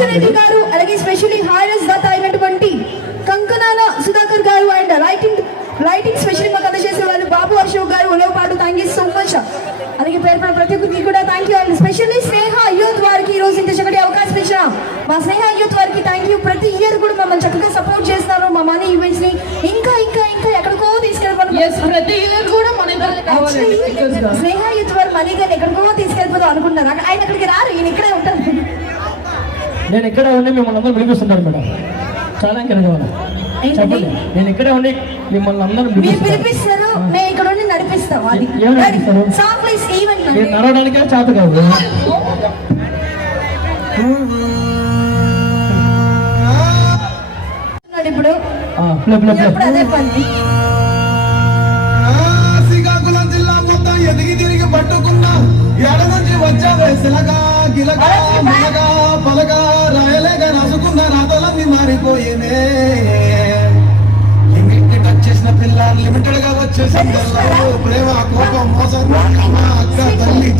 సుదర్శన్ రెడ్డి గారు, అలాగే స్పెషల్లీ హాయరస్ దాత అయినటువంటి కంకనాల సుధాకర్ గారు అండ్ లైటింగ్ స్పెషల్లీ మాకు అందజేసే వాళ్ళు Babu Ashok garu Ulavapadu. Thank you so much. అలాగే పేరు ప్రతి ఒక్కరికి కూడా thank you. And specially Sneha youth వారికి ఈ రోజు ఇంత చక్కటి అవకాశం ఇచ్చిన మా స్నేహ యూత్ వారికి థ్యాంక్ యూ. ప్రతి ఇయర్ కూడా మమ్మల్ని చక్కగా సపోర్ట్ చేస్తున్నారు. మా మనీ ఈవెంట్స్ ని ఇంకా ఇంకా ఇంకా ఎక్కడికో తీసుకెళ్ళిపోతాం. ప్రతి ఇయర్ కూడా మనీ స్నేహ యూత్ వారు మనీ గారిని ఎక్కడికో తీసుకెళ్ళిపోతాం అనుకుంటున్నారు. ఆయన ఇక్కడికి రారు, ఈయన ఇక్కడే ఉంటారు. నేను ఇక్కడే ఉండి మిమ్మల్ని అందరూ పిలిపిస్తున్నాను మేడం. చాలా చెప్పండి. నేను ఇక్కడే ఉండి మిమ్మల్ని అందరూ పిలిపిస్తారు, మేము ఇక్కడ ఉండి నడిపిస్తాం. అది నడవడానికే చేత కాదు. ఇప్పుడు అదే పని. శ్రీకాకుళం జిల్లా మొత్తం ఎదిగి తిరిగి పట్టుకున్నా ఎడ నుంచి వచ్చావే సిలగా గిలగా మెలగా పలగా రాయలేగా రాసుకున్న రాతలన్నీ మారిపోయేనే. లిమిట్ టచ్ చేసిన పిల్ల లిమిటెడ్ గా వచ్చేసి ప్రేమ కోపం మోసం అక్క తల్లి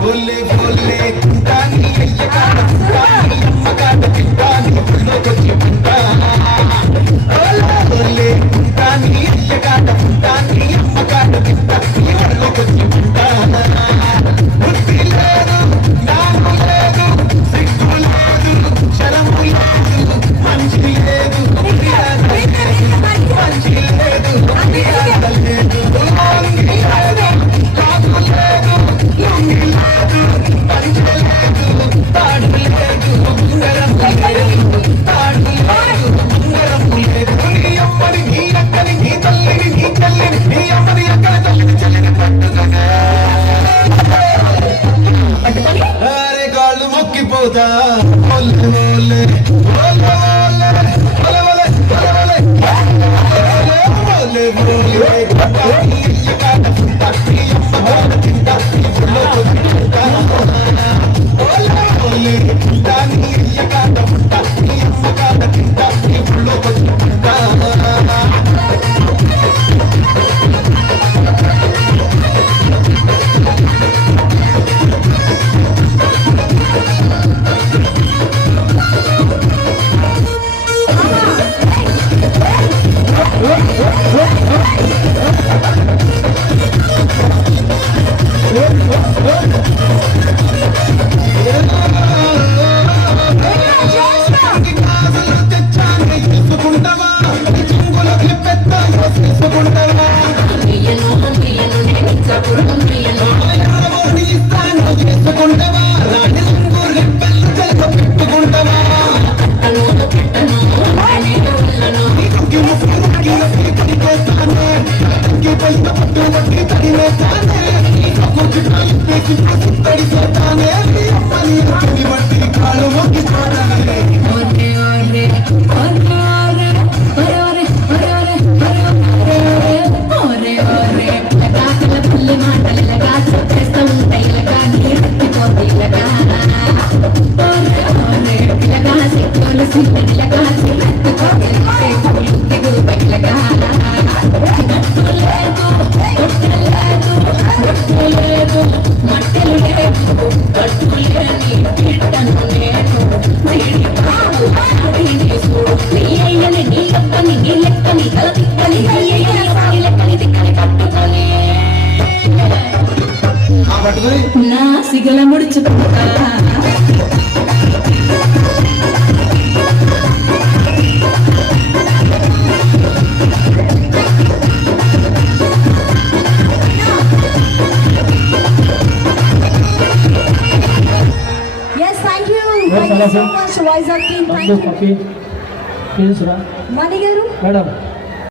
బోలే బోలే కుంటాని అయ్యకాడ కుంటాని అమ్మకాడ తింటాని పుల్లోకొచ్చి ఉంటానా. బోలే కుంటాని అయ్యకాడ కుంటాని అమ్మకాడ తింటాని పుల్లోకొచ్చి ఉంటానా. బుద్ధి లేదు జ్ఞానం లేదు సిగ్గు లేదు శరము లేదు మంచి లేదు మంచి లేదు మొక్కిపోతా నా సిగల ముడుచుకుంటా. Mani garu